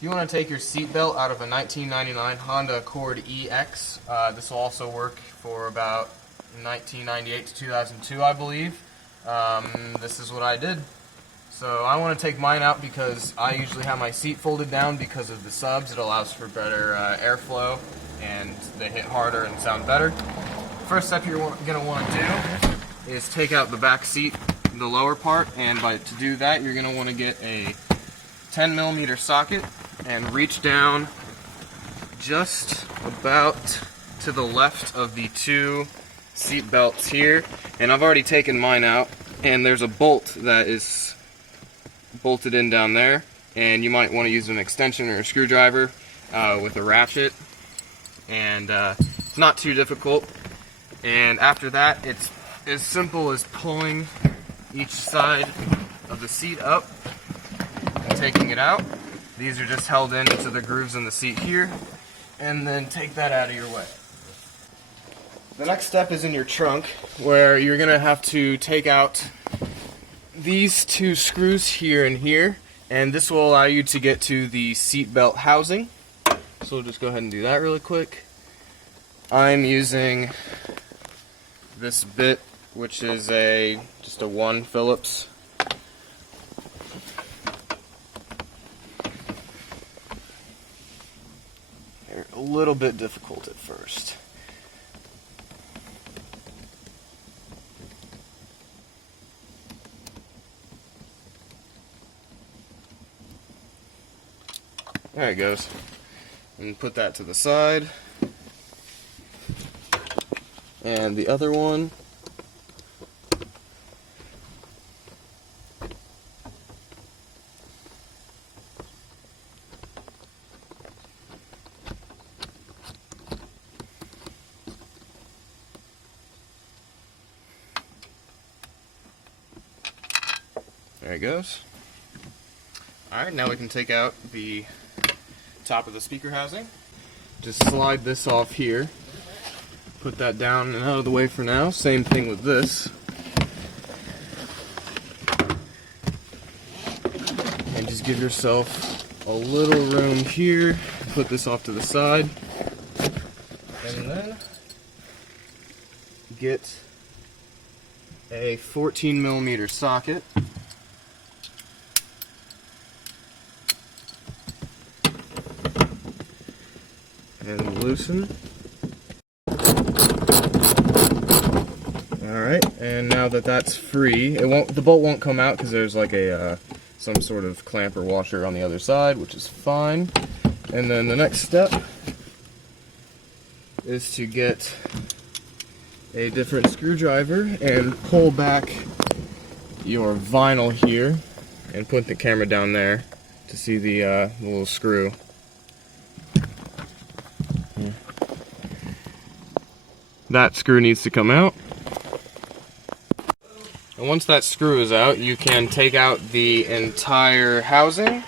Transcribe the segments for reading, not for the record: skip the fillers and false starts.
If you want to take your seatbelt out of a 1999 Honda Accord EX, this will also work for about 1998 to 2002, I believe. This is what I did. So I want to take mine out because I usually have my seat folded down because of the subs. It allows for better airflow and they hit harder and sound better. First step you're going to want to do is take out the back seat, the lower part, and to do that you're going to want to get a 10mm socket and reach down just about to the left of the two seat belts here. And I've already taken mine out, and there's a bolt that is bolted in down there, and you might want to use an extension or a screwdriver with a ratchet, and it's not too difficult. And after that, it's as simple as pulling each side of the seat up and taking it out. These are just held into the grooves in the seat here, and then take that out of your way. The next step is in your trunk, where you're going to have to take out these two screws here and here, and this will allow you to get to the seat belt housing. So we'll just go ahead and do that really quick. I'm using this bit, which is just a 1 Phillips. They're a little bit difficult at first. There it goes. And put that to the side. And the other one. There it goes. Alright, now we can take out the top of the speaker housing. Just slide this off here. Put that down and out of the way for now. Same thing with this. And just give yourself a little room here. Put this off to the side. And then get a 14mm socket. And loosen. Alright, and now that that's free, the bolt won't come out because there's like some sort of clamp or washer on the other side, which is fine. And then the next step is to get a different screwdriver and pull back your vinyl here and put the camera down there to see the little screw. That screw needs to come out. And once that screw is out, you can take out the entire housing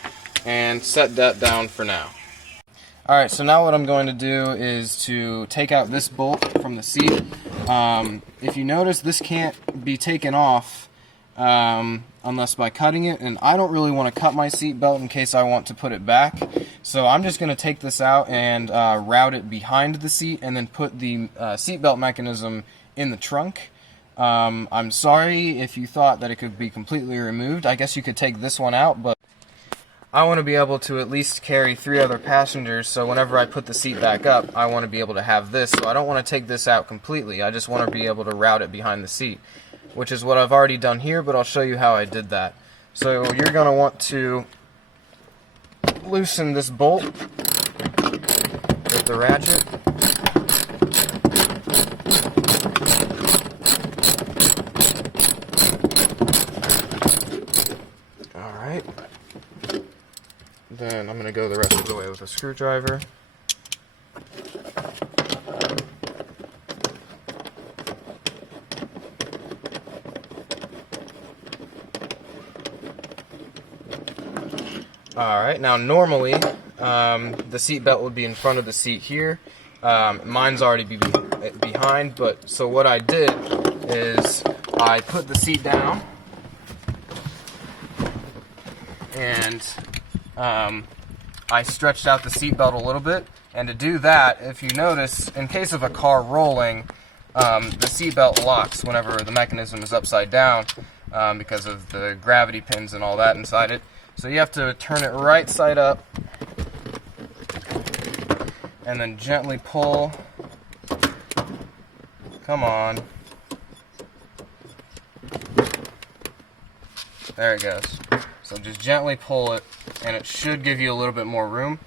and set that down for now. Alright, so now what I'm going to do is to take out this bolt from the seat. If you notice, this can't be taken off unless by cutting it, and I don't really want to cut my seat belt in case I want to put it back. So I'm just going to take this out and route it behind the seat and then put the seatbelt mechanism in the trunk. I'm sorry if you thought that it could be completely removed. I guess you could take this one out, but I want to be able to at least carry 3 other passengers, so whenever I put the seat back up, I want to be able to have this. So I don't want to take this out completely. I just want to be able to route it behind the seat, which is what I've already done here, but I'll show you how I did that. So you're going to want to loosen this bolt with the ratchet. Alright. Then I'm going to go the rest of the way with a screwdriver. Alright, now normally the seat belt would be in front of the seat here. Mine's already behind, but so what I did is I put the seat down and I stretched out the seatbelt a little bit, and to do that, if you notice, in case of a car rolling, the seatbelt locks whenever the mechanism is upside down because of the gravity pins and all that inside it. So you have to turn it right side up and then gently pull. Come on. There it goes. So just gently pull it, and it should give you a little bit more room.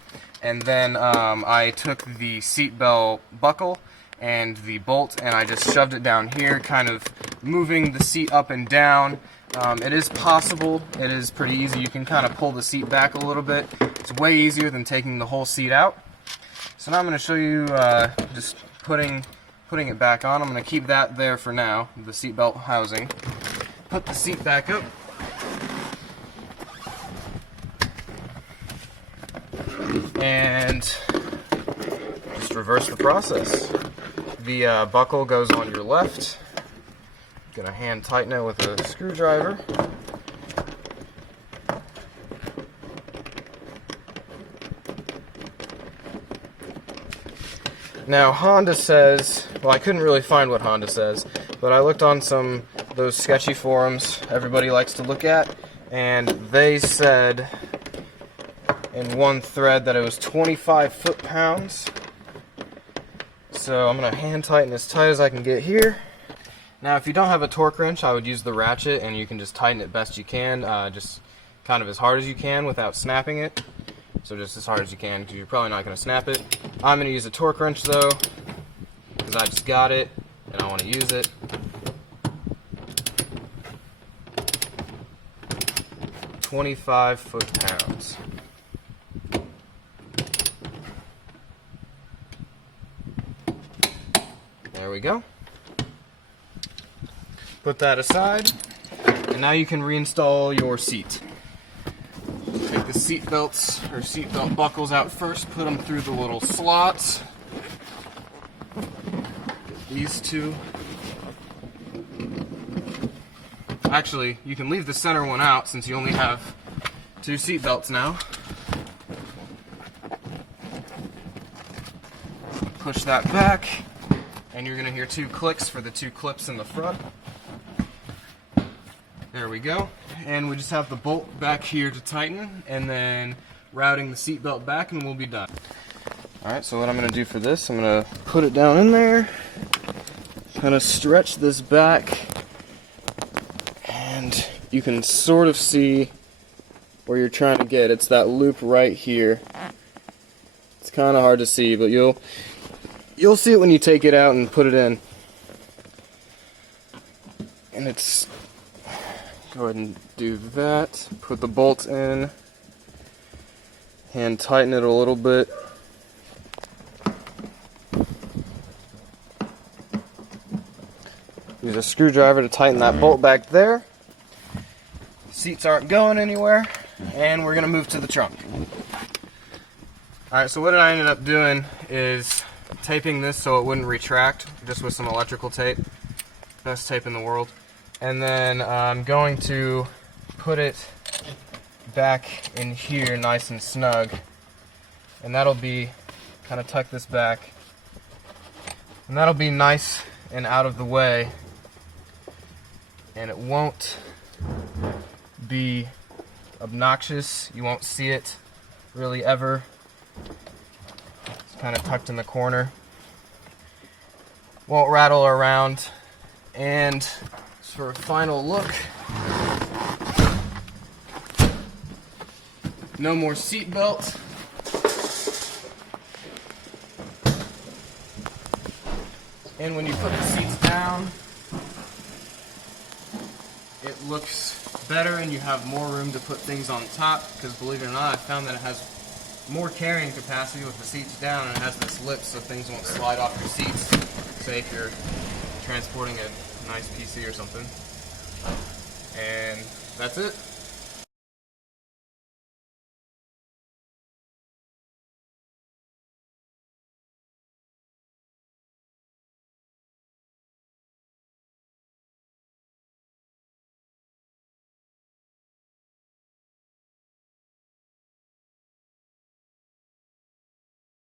And then I took the seatbelt buckle and the bolt, and I just shoved it down here, kind of moving the seat up and down. It is possible. It is pretty easy. You can kind of pull the seat back a little bit. It's way easier than taking the whole seat out. So now I'm going to show you just putting it back on. I'm going to keep that there for now, the seatbelt housing. Put the seat back up. And just reverse the process. The buckle goes on your left. Gonna hand tighten it with a screwdriver. Now Honda says, well, I couldn't really find what Honda says, but I looked on those sketchy forums everybody likes to look at, and they said in one thread that it was 25 foot-pounds. So I'm going to hand tighten as tight as I can get here. Now if you don't have a torque wrench, I would use the ratchet, and you can just tighten it best you can, just kind of as hard as you can without snapping it. So just as hard as you can, because you're probably not going to snap it. I'm going to use a torque wrench though, because I just got it and I want to use it. "25 foot-pounds. There we go. Put that aside, and now you can reinstall your seat. Take the seat belts or seatbelt buckles out first, put them through the little slots. Get these two. Actually, you can leave the center one out since you only have 2 seat belts now. Push that back, and you're going to hear 2 clicks for the 2 clips in the front. There we go. And we just have the bolt back here to tighten, and then routing the seat belt back, and we'll be done. Alright, so what I'm going to do for this, I'm going to put it down in there, kind of stretch this back, and you can sort of see where you're trying to get. It's that loop right here. It's kind of hard to see, but you'll see it when you take it out and put it in. And it's, go ahead and do that. Put the bolt in, hand tighten it a little bit. Use a screwdriver to tighten that bolt back there. Seats aren't going anywhere, and we're gonna move to the trunk. Alright, so what I ended up doing is taping this so it wouldn't retract, just with some electrical tape. Best tape in the world. And then I'm going to put it back in here nice and snug. And that'll be, kind of tuck this back. And that'll be nice and out of the way. And it won't be obnoxious. You won't see it really ever. It's kind of tucked in the corner. Won't rattle around. And for a final look, no more seat belt. And when you put the seats down, it looks better and you have more room to put things on top, because believe it or not, I found that it has more carrying capacity with the seats down, and it has this lip so things won't slide off your seats, say if you're transporting a nice PC or something. And that's it.